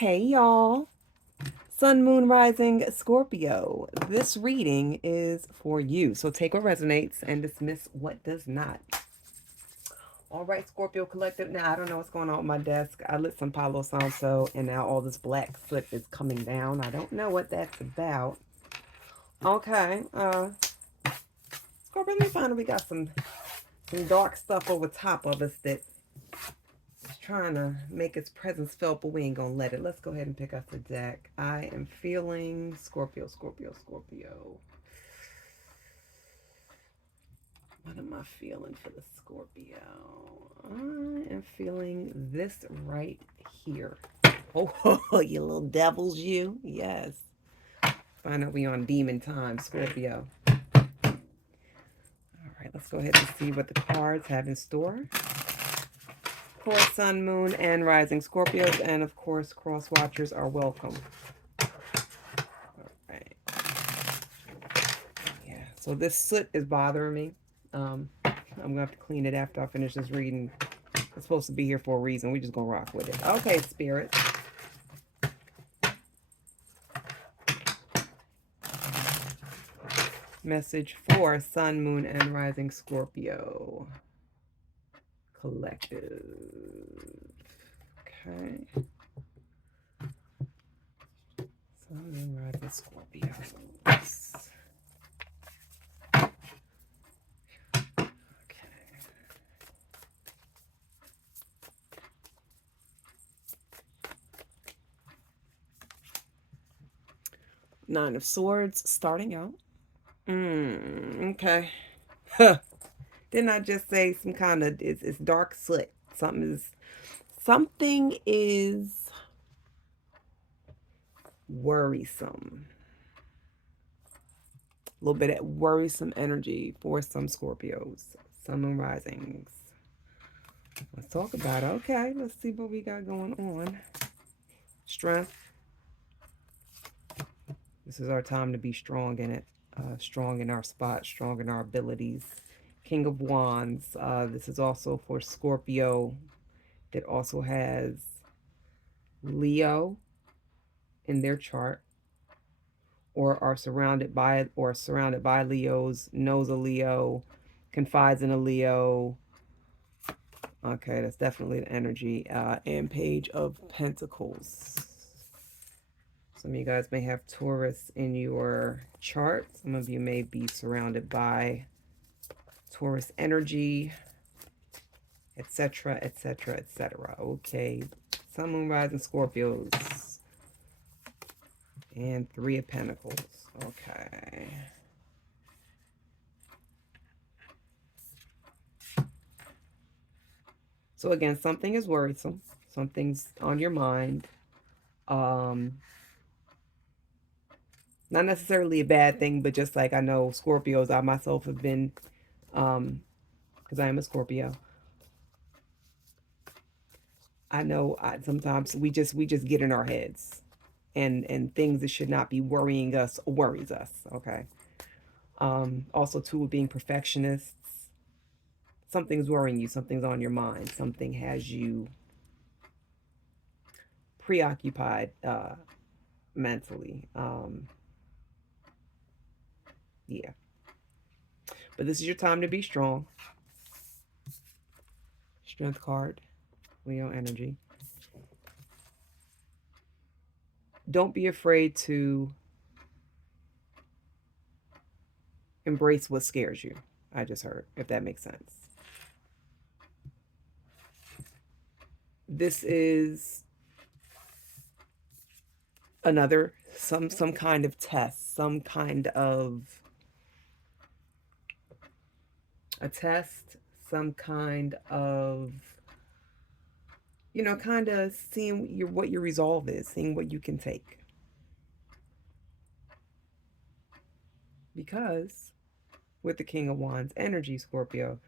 Hey y'all, Sun, Moon, Rising, Scorpio. This reading is for you. So take what resonates and dismiss what does not. All right, Scorpio Collective. Now, I don't know what's going on with my desk. I lit some Palo Santo and now all this black soot is coming down. I don't know what that's about. Okay, Scorpio, let me find out we got some dark stuff over top of us that is trying to make its presence felt, but we ain't gonna let it. Let's go ahead and pick up the deck. I am feeling Scorpio, Scorpio, Scorpio. What am I feeling for the Scorpio? I am feeling this right here. Oh, you little devils, you. Yes. Find out we on demon time, Scorpio. All right, let's go ahead and see what the cards have in store. Of course, Sun, Moon, and Rising Scorpios, and of course, Cross Watchers are welcome. All right. Yeah, so this soot is bothering me. I'm gonna have to clean it after I finish this reading. It's supposed to be here for a reason. We're just gonna rock with it. Okay, Spirit. Message for Sun, Moon, and Rising Scorpio Collective. Okay. Sun, Moon, Rising Scorpio. Nine of Swords starting out. Okay. Didn't I just say some kind of it's dark soot? Something is worrisome. A little bit of worrisome energy for some Scorpios, Sun, Moon, Risings. Let's talk about it. Okay, let's see what we got going on. Strength. This is our time to be strong in it. Strong in our spot, strong in our abilities. King of Wands. This is also for Scorpio that also has Leo in their chart, or are surrounded by Leos, knows a Leo, confides in a Leo. Okay, that's definitely the energy. And Page of Pentacles. Some of you guys may have Taurus in your chart. Some of you may be surrounded by Taurus energy, etc., etc., etc. Okay, Sun, Moon, Rising Scorpios. And Three of Pentacles. Okay. So again, something is worrisome. Something's on your mind. Not necessarily a bad thing, but just like I know Scorpios, I myself have been, because I am a Scorpio. I know sometimes we just get in our heads, and things that should not be worrying us worries us. Okay. Also too, being perfectionists. Something's worrying you. Something's on your mind. Something has you preoccupied mentally. Yeah. But this is your time to be strong. Strength card, Leo energy. Don't be afraid to embrace what scares you. I just heard, if that makes sense. This is another some kind of test, some kind of a test, some kind of, you know, kind of seeing what your resolve is, seeing what you can take. Because with the King of Wands energy, Scorpio,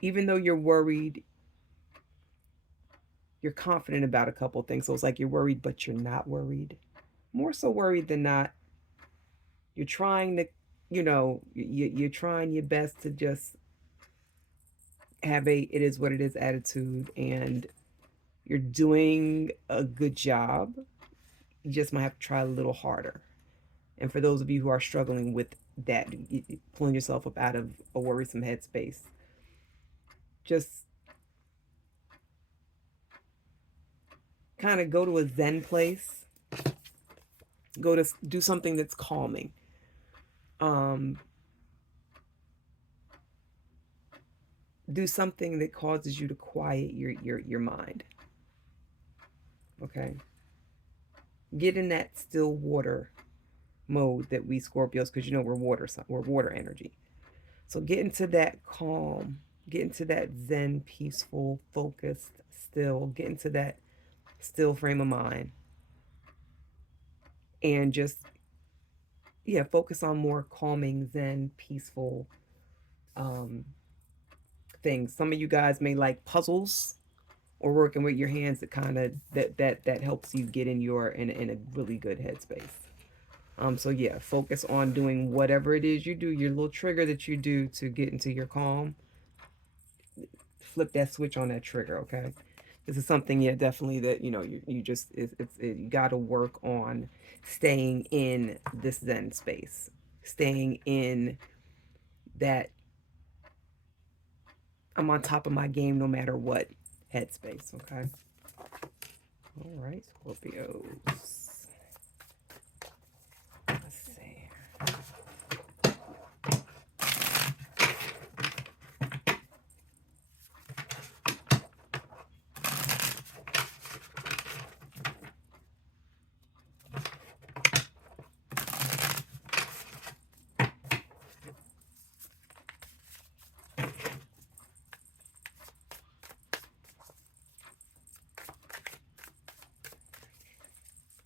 even though you're worried, you're confident about a couple things. So it's like you're worried, but you're not worried. More so worried than not. You're trying to, you know, you're trying your best to just have a it is what it is attitude, and You're doing a good job. You just might have to try a little harder. And for those of you who are struggling with that, pulling yourself up out of a worrisome headspace, just kind of go to a Zen place. Go to do something that's calming. Do something that causes you to quiet your mind. Okay. Get in that still water mode that we Scorpios, because you know we're water energy. So get into that calm, get into that Zen, peaceful, focused, still, get into that still frame of mind. And just, yeah, focus on more calming, Zen, peaceful things. Some of you guys may like puzzles or working with your hands that kind of that helps you get in in a really good headspace. So yeah, focus on doing whatever it is you do, your little trigger that you do to get into your calm. Flip that switch on that trigger, okay? This is something, yeah, definitely that you just you got to work on staying in this Zen space, staying in that I'm on top of my game no matter what headspace, okay? All right, Scorpios. Let's see.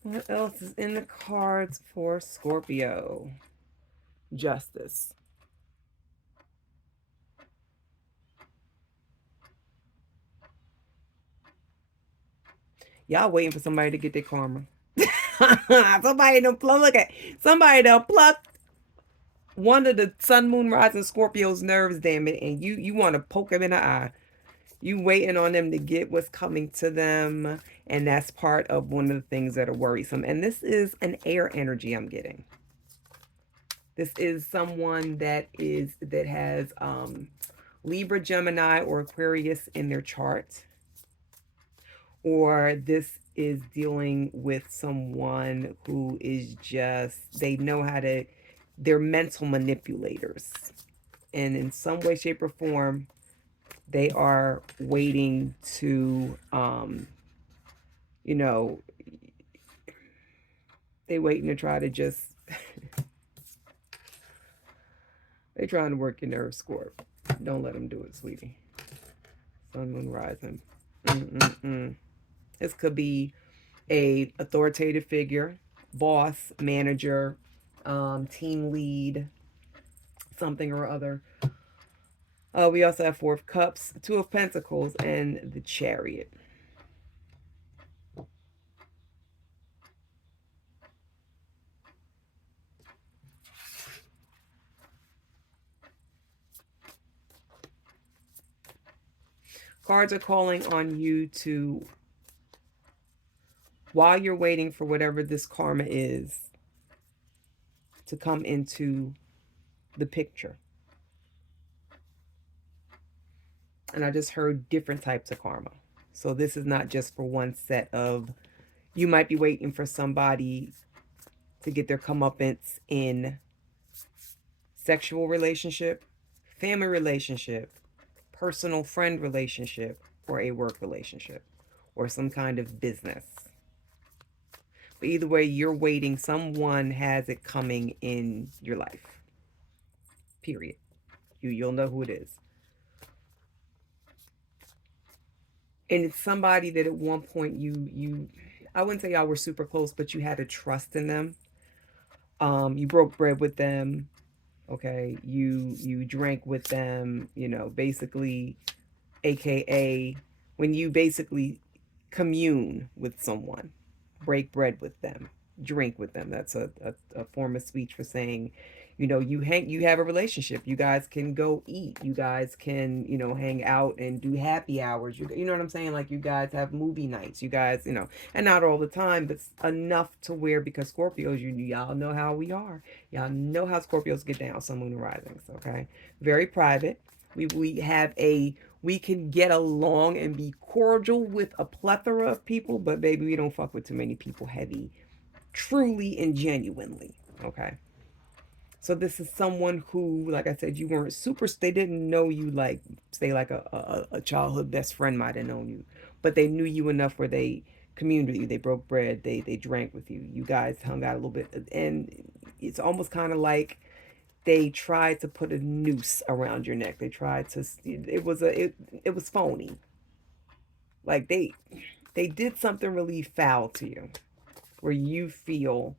What else is in the cards for Scorpio? Justice. Y'all waiting for somebody to get their karma. Somebody done pluck. Look at somebody done plucked one of the Sun, Moon, Rising Scorpio's nerves, damn it, and you want to poke them in the eye. You waiting on them to get what's coming to them, and that's part of one of the things that are worrisome. And this is an air energy I'm getting. This is someone that has Libra, Gemini, or Aquarius in their chart. Or this is dealing with someone who is just, they know how to, they're mental manipulators. And in some way, shape, or form, they are waiting to, they waiting to try to just, they trying to work your nerve, Scorp. Don't let them do it, sweetie. Sun, Moon, Rising. This could be a authoritative figure, boss, manager, team lead, something or other. We also have Four of Cups, Two of Pentacles, and the Chariot. Cards are calling on you to, while you're waiting for whatever this karma is to come into the picture. And I just heard different types of karma. So this is not just for one set of, you might be waiting for somebody to get their comeuppance in sexual relationship, family relationship, personal friend relationship, or a work relationship, or some kind of business. But either way, you're waiting. Someone has it coming in your life. Period. You'll know who it is. And it's somebody that at one point I wouldn't say y'all were super close, but you had a trust in them. You broke bread with them. Okay. You drank with them, basically, AKA when you basically commune with someone, break bread with them, drink with them. That's a form of speech for saying, You know, you have a relationship. You guys can go eat. You guys can, you know, hang out and do happy hours. You know what I'm saying? Like you guys have movie nights. You guys, you know, and not all the time, but enough to where, because Scorpios, y'all know how we are. Y'all know how Scorpios get down, Sun, Moon, and Risings, okay? Very private. We can get along and be cordial with a plethora of people, but baby, we don't fuck with too many people heavy, truly and genuinely, okay? So this is someone who, like I said, you weren't super, they didn't know you like, say like a childhood best friend might have known you, but they knew you enough where they communed with you, they broke bread, they drank with you, you guys hung out a little bit, and it's almost kind of like they tried to put a noose around your neck. They tried to, it was phony. Like they did something really foul to you where you feel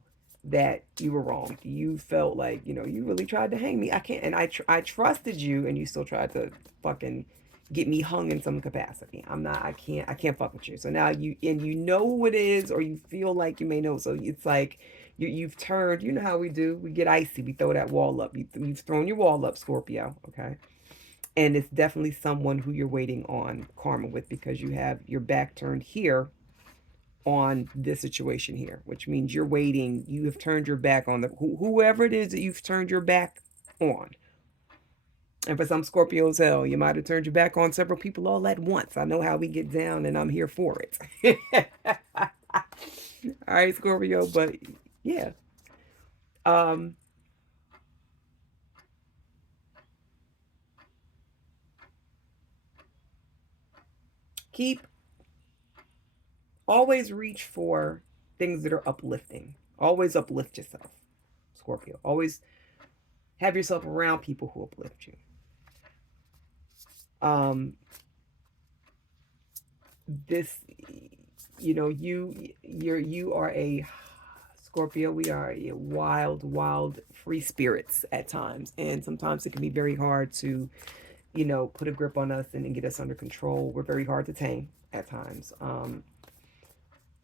that you were wrong. You felt like, you know, you really tried to hang me. I can't, and I trusted you, and you still tried to fucking get me hung in some capacity. I can't fuck with you. So now you know who it is, or you feel like you may know. So it's like you've turned, you know how we do. We get icy. We throw that wall up. You've thrown your wall up, Scorpio. Okay. And it's definitely someone who you're waiting on karma with, because you have your back turned here on this situation here, which means you're waiting. You have turned your back on whoever it is that you've turned your back on. And for some Scorpios, hell, you might have turned your back on several people all at once. I know how we get down, and I'm here for it. All right, Scorpio, but yeah. Um, keep always reach for things that are uplifting. Always uplift yourself, Scorpio. Always have yourself around people who uplift you. Um, this, you know, you are a Scorpio. We are a wild free spirits at times, and sometimes it can be very hard to, you know, put a grip on us and get us under control. We're very hard to tame at times.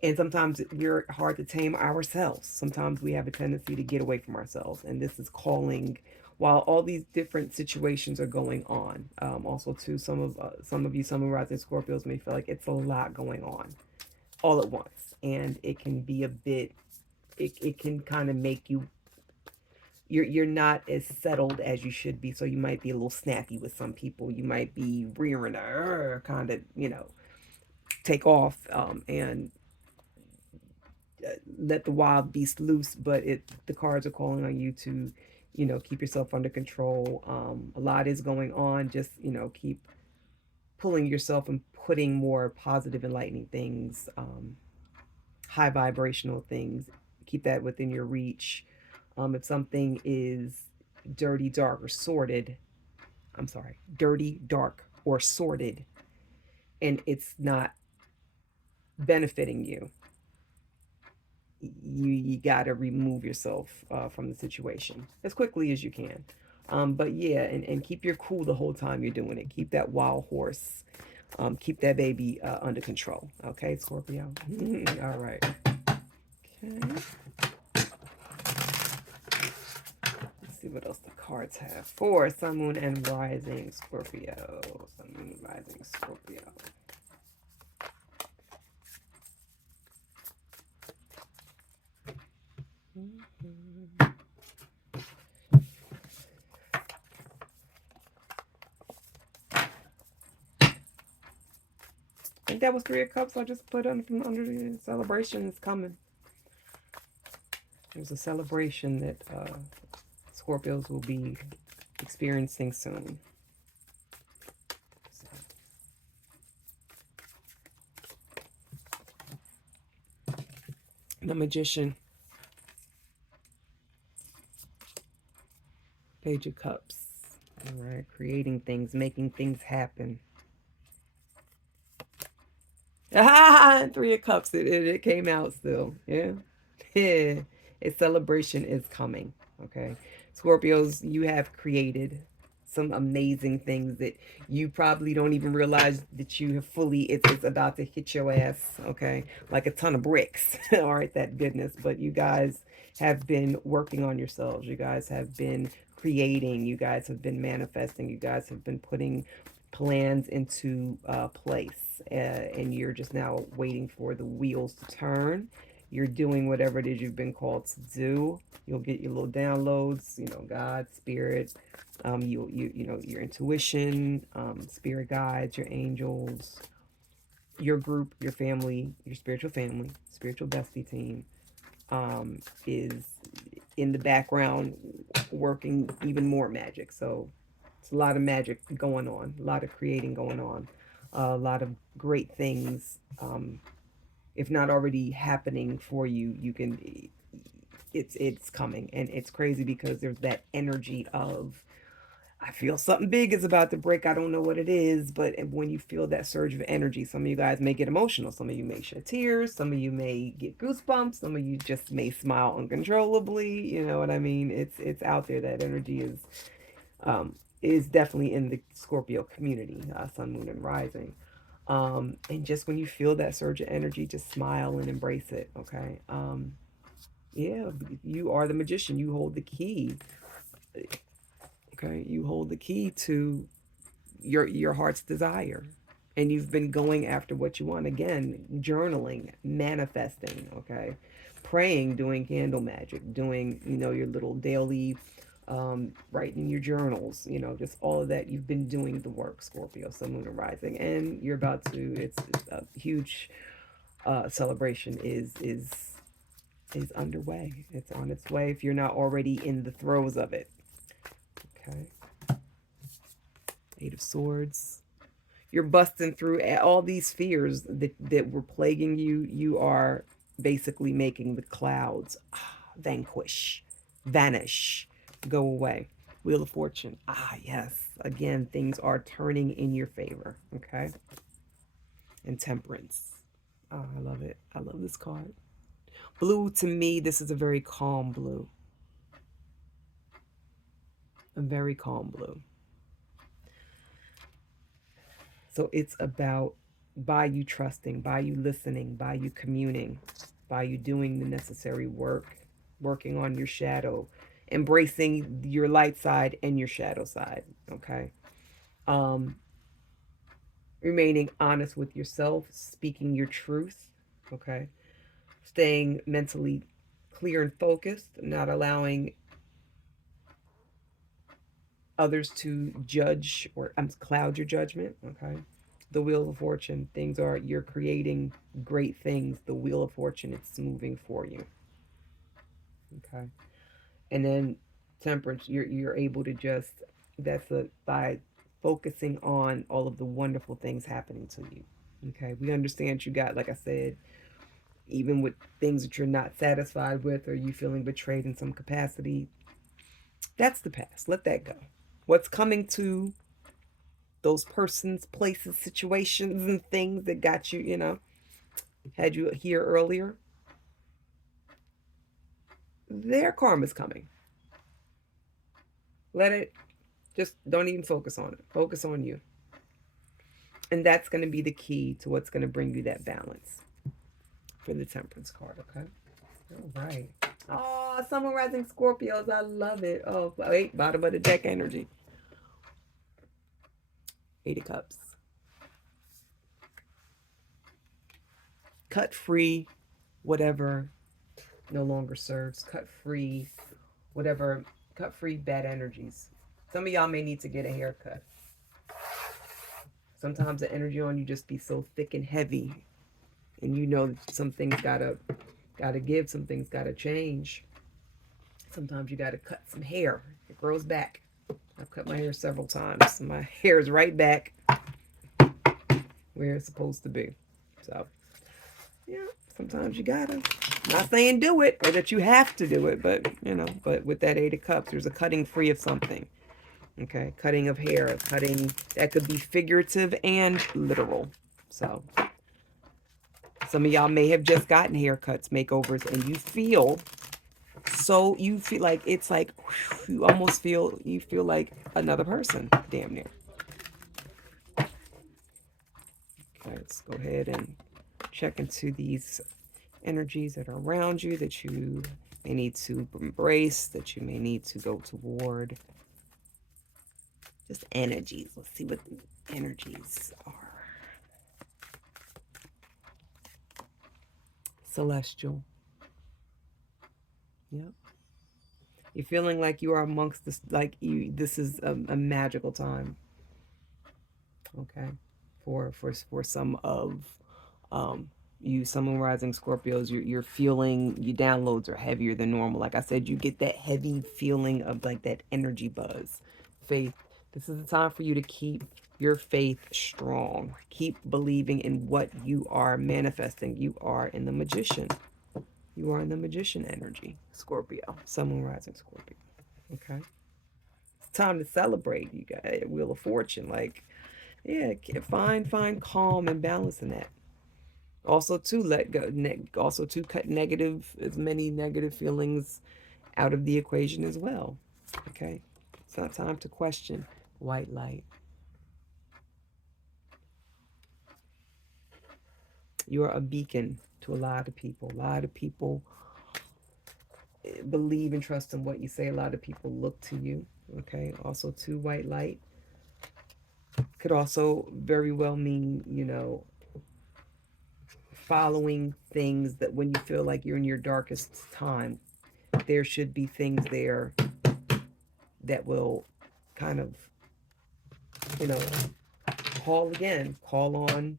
And sometimes we're hard to tame ourselves. Sometimes we have a tendency to get away from ourselves. And this is calling, while all these different situations are going on. Also, too, some of you, some of rising Scorpios may feel like it's a lot going on all at once. And it can be a bit, it can kind of make you, you're not as settled as you should be. So you might be a little snappy with some people. You might be rearing a kind of, you know, take off, and let the wild beast loose, but the cards are calling on you to, you know, keep yourself under control. A lot is going on. Just, you know, keep pulling yourself and putting more positive, enlightening things, high vibrational things. Keep that within your reach. If something is dirty, dark, or sordid, I'm sorry, dirty, dark, or sordid, and it's not benefiting you, you got to remove yourself from the situation as quickly as you can. But yeah, and keep your cool the whole time you're doing it. Keep that wild horse. Keep that baby under control. Okay, Scorpio? All right. Okay. Let's see what else the cards have for Sun, Moon, and Rising Scorpio. Sun, Moon, Rising Scorpio. I think that was Three of Cups I just put on from under the celebration is coming. There's a celebration that Scorpios will be experiencing soon. The Magician. Page of Cups. All right, creating things, making things happen. Ah, Three of Cups. It came out still. Yeah. Yeah. A celebration is coming. Okay. Scorpios, you have created some amazing things that you probably don't even realize that you have fully, it's about to hit your ass, okay? Like a ton of bricks. All right, that goodness. But you guys have been working on yourselves. You guys have been creating. You guys have been manifesting. You guys have been putting plans into place. And you're just now waiting for the wheels to turn. You're doing whatever it is you've been called to do. You'll get your little downloads, you know, God, spirit, you know, your intuition, spirit guides, your angels, your group, your family, your spiritual bestie team, is in the background working even more magic. So it's a lot of magic going on, a lot of creating going on, a lot of great things. If not already happening for you, you can, it's coming. And it's crazy because there's that energy of, I feel something big is about to break. I don't know what it is, but when you feel that surge of energy, some of you guys may get emotional. Some of you may shed tears. Some of you may get goosebumps. Some of you just may smile uncontrollably. You know what I mean? It's out there. That energy is definitely in the Scorpio community, Sun, Moon, and Rising. And just when you feel that surge of energy, just smile and embrace it. Okay. Yeah, you are the magician. You hold the key. Okay, you hold the key to your heart's desire, and you've been going after what you want. Again, journaling, manifesting. Okay, praying, doing candle magic, doing, you know, your little daily, writing your journals. You know, just all of that. You've been doing the work, Scorpio, Sun, Moon, and Rising, and you're about to. It's a huge celebration is underway. It's on its way. If you're not already in the throes of it. Okay. Eight of Swords. You're busting through all these fears that were plaguing you. You are basically making the clouds vanquish, vanish, go away. Wheel of Fortune. Yes. Again, things are turning in your favor. Okay. And Temperance. I love it. I love this card. Blue, to me, this is a very calm blue. A very calm blue. So it's about, by you trusting, by you listening, by you communing, by you doing the necessary work, working on your shadow, embracing your light side and your shadow side. Okay. Remaining honest with yourself, speaking your truth. Okay. Staying mentally clear and focused, not allowing others to judge or cloud your judgment. Okay. The Wheel of Fortune, things are, you're creating great things. The Wheel of Fortune, it's moving for you. Okay. And then Temperance, you're able to just, by focusing on all of the wonderful things happening to you. Okay. We understand you got, like I said, even with things that you're not satisfied with, or you feeling betrayed in some capacity, that's the past. Let that go. What's coming to those persons, places, situations, and things that got you, you know, had you here earlier, their karma's coming. Let it, just don't even focus on it. Focus on you. And that's going to be the key to what's going to bring you that balance for the Temperance card, okay? All right. Oh, Sun, Rising Scorpios. I love it. Oh, wait, bottom of the deck energy. Eight of Cups. Cut free whatever no longer serves. Cut free whatever, cut free bad energies. Some of y'all may need to get a haircut. Sometimes the energy on you just be so thick and heavy, and you know some things gotta give, some things gotta change. Sometimes you gotta cut some hair. It grows back. I've cut my hair several times. My hair is right back where it's supposed to be. So, yeah, sometimes you gotta. Not saying do it or that you have to do it, but, you know, but with that Eight of Cups, there's a cutting free of something. Okay, cutting of hair, cutting, that could be figurative and literal. So, some of y'all may have just gotten haircuts, makeovers, and you feel So you feel like it's like you almost feel like another person, damn near. Okay, let's go ahead and check into these energies that are around you that you may need to embrace, that you may need to go toward. Just energies. Let's see what the energies are. Celestial. Yep. You're feeling like you are amongst this, like you. This is a magical time. Okay, for some of um you, Sun Moon Rising Scorpios, you're feeling your downloads are heavier than normal. Like I said, you get that heavy feeling of like that energy buzz. Faith. This is the time for you to keep your faith strong. Keep believing in what you are manifesting. You are in the magician. You are in the magician energy, Scorpio. Sun Moon Rising Scorpio. Okay. It's time to celebrate, you guys. Wheel of Fortune. Like, yeah, find calm and balance in that. Also to let go, also to cut negative, as many negative feelings out of the equation as well. Okay, it's not time to question. White light. You are a beacon to a lot of people. A lot of people believe and trust in what you say. A lot of people look to you. Okay, also to white light could also very well mean, following things that when you feel like you're in your darkest time, there should be things there that will kind of, you know, call on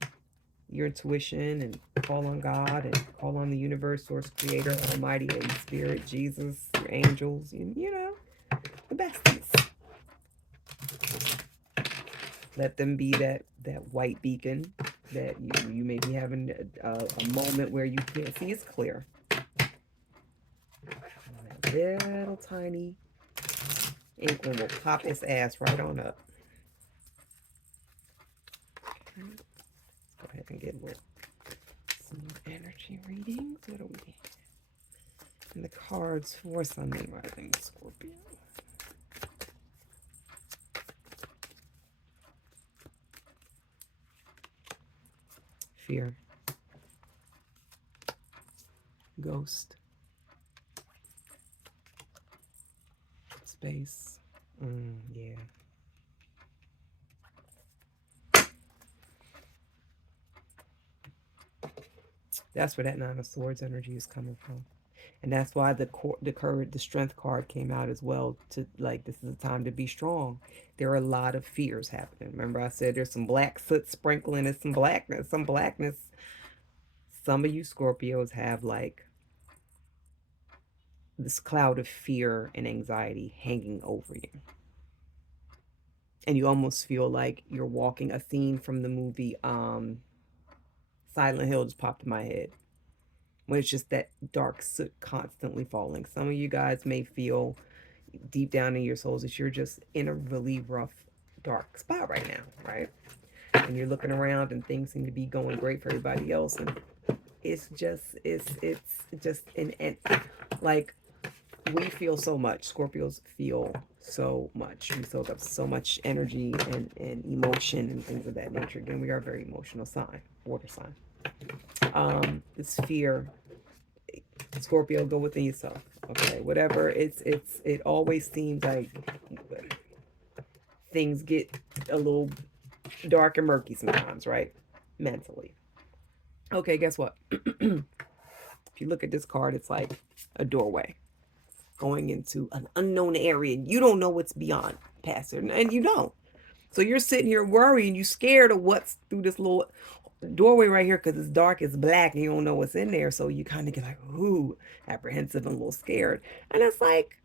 your intuition and call on God and call on the universe, source, creator, almighty, Holy Spirit, Jesus, your angels, the besties. Let them be that white beacon that you may be having a moment where you can't see as clear. That little tiny inkling will pop its ass right on up. Okay. Let's go ahead and get some energy readings. What are we? And the cards for Sun Moon Rising Scorpio. Fear. Ghost. Space. Yeah. That's where that Nine of Swords energy is coming from. And that's why the strength card came out as well, to like, this is a time to be strong. There are a lot of fears happening. Remember I said there's some black soot sprinkling and some blackness. Some of you Scorpios have like this cloud of fear and anxiety hanging over you. And you almost feel like you're walking a scene from the movie Silent Hill just popped in my head. When it's just that dark soot constantly falling. Some of you guys may feel deep down in your souls that you're just in a really rough, dark spot right now, right? And you're looking around and things seem to be going great for everybody else, and it's just and like, we feel so much. Scorpios feel so much. We soak up so much energy and emotion and things of that nature. Again, we are a very emotional sign, water sign. It's fear. Scorpio, go within yourself. Okay, whatever. It always seems like things get a little dark and murky sometimes, right? Mentally. Okay, guess what? If you look at this card, it's like a doorway going into an unknown area. You don't know what's beyond past it, and you don't. So you're sitting here worrying, you scared of what's through this little doorway right here because it's dark, it's black, and you don't know what's in there. So you kind of get like, ooh, apprehensive and a little scared. And it's like,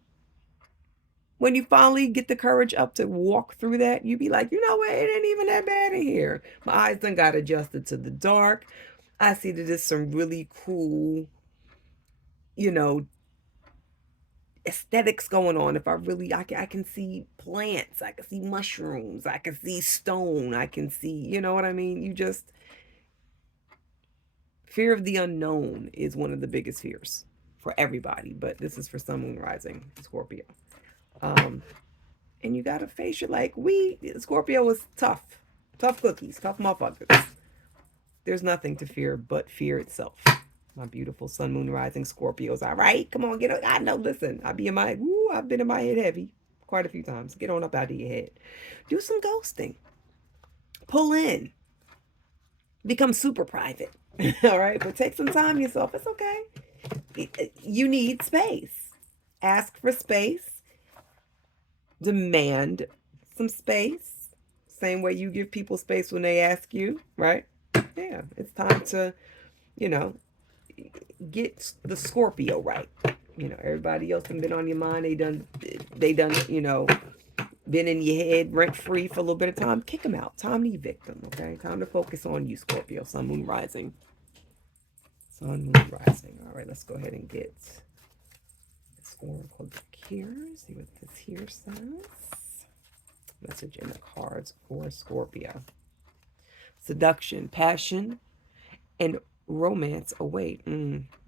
when you finally get the courage up to walk through that, you be like, you know what, it ain't even that bad in here. My eyes done got adjusted to the dark. I see that there's some really cool, you know, aesthetics going on. If I can see plants, I can see mushrooms, I can see stone, I can see, you know what I mean? You just, fear of the unknown is one of the biggest fears for everybody, but this is for Sun, Moon, Rising, Scorpio. And you got to face it like Scorpio is tough. Tough cookies, tough motherfuckers. There's nothing to fear but fear itself. My beautiful Sun, Moon, Rising Scorpios. All right, come on, get on. I know, listen, I've been in my head heavy quite a few times. Get on up out of your head. Do some ghosting. Pull in. Become super private. All right, but take some time yourself. It's okay. You need space. Ask for space. Demand some space. Same way you give people space when they ask you, right? Yeah, it's time to, you know, get the Scorpio right. You know, everybody else has been on your mind. They done, you know, been in your head rent free for a little bit of time. Kick them out. Time to evict them. Okay, time to focus on you, Scorpio. Sun, Moon, Rising. Sun, Moon, Rising. All right, let's go ahead and get this oracle deck here. See what this here says. Message in the cards for Scorpio. Seduction, passion, and romance await.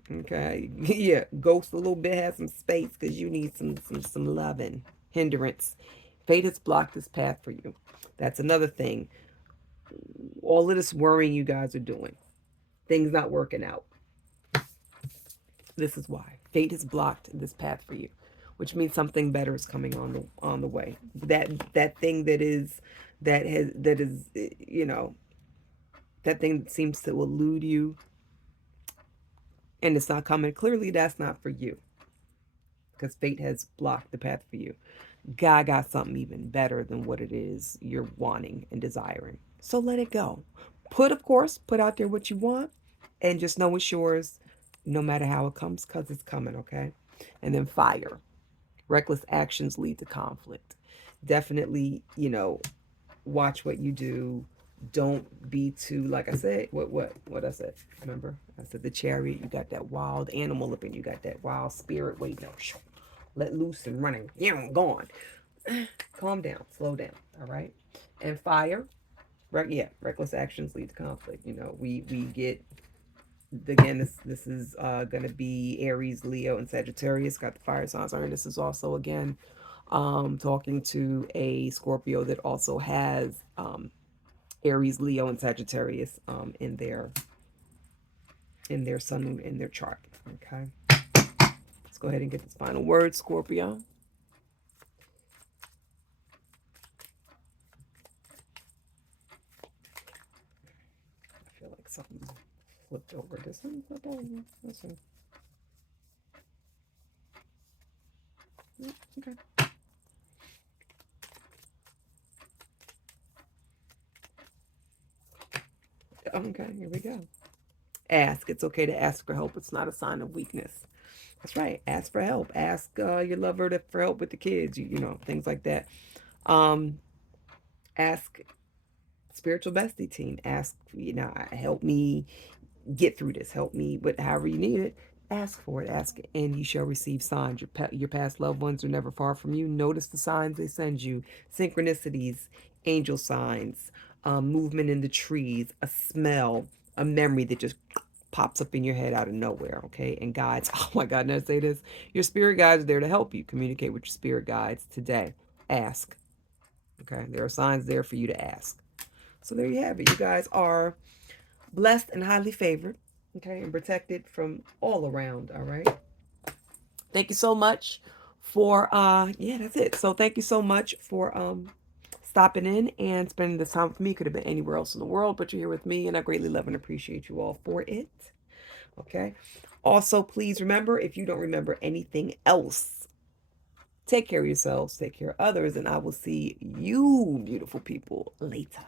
Okay. Yeah. Ghost a little bit, have some space because you need some loving. Hindrance. Fate has blocked this path for you. That's another thing. All of this worrying you guys are doing. Things not working out. This is why. Fate has blocked this path for you, which means something better is coming on the way. That thing that is you know, that thing that seems to elude you and it's not coming, clearly that's not for you, because fate has blocked the path for you. God got something even better than what it is you're wanting and desiring. So let it go. Of course, put out there what you want and just know it's yours no matter how it comes, because it's coming, okay? And then fire. Reckless actions lead to conflict. Definitely, you know, watch what you do. Don't be too, like I said, what I said. Remember? I said the Chariot, you got that wild animal up in you, got that wild spirit waiting up. Let loose and running. Yeah, gone. Calm down. Slow down. All right? And fire. Reckless actions lead to conflict. You know, we get, again, this is going to be Aries, Leo, and Sagittarius. Got the fire signs on. This is also, again, talking to a Scorpio that also has Aries, Leo, and Sagittarius in their sun, in their chart. Okay, let's go ahead and get this final word, Scorpio. I feel like something flipped over. This one flip over. This one. Okay. Okay, here we go. Ask. It's okay to ask for help. It's not a sign of weakness. That's right. Ask for help. Ask your lover for help with the kids. You know, things like that. Ask spiritual bestie team. Ask, you know, help me get through this. Help me with however you need it. Ask for it. Ask it, and you shall receive signs. Your past loved ones are never far from you. Notice the signs they send you. Synchronicities, angel signs, movement in the trees, a smell, a memory that just pops up in your head out of nowhere, okay? And guides. Oh my God, now say this. Your spirit guides are there to help you. Communicate with your spirit guides today. Ask. Okay? There are signs there for you to ask. So there you have it. You guys are blessed and highly favored, okay, and protected from all around. All right. Thank you so much for yeah, that's it. So thank you so much for stopping in and spending this time with me. Could have been anywhere else in the world, but you're here with me, and I greatly love and appreciate you all for it. Okay. Also, please remember, if you don't remember anything else, take care of yourselves, take care of others, and I will see you, beautiful people, later.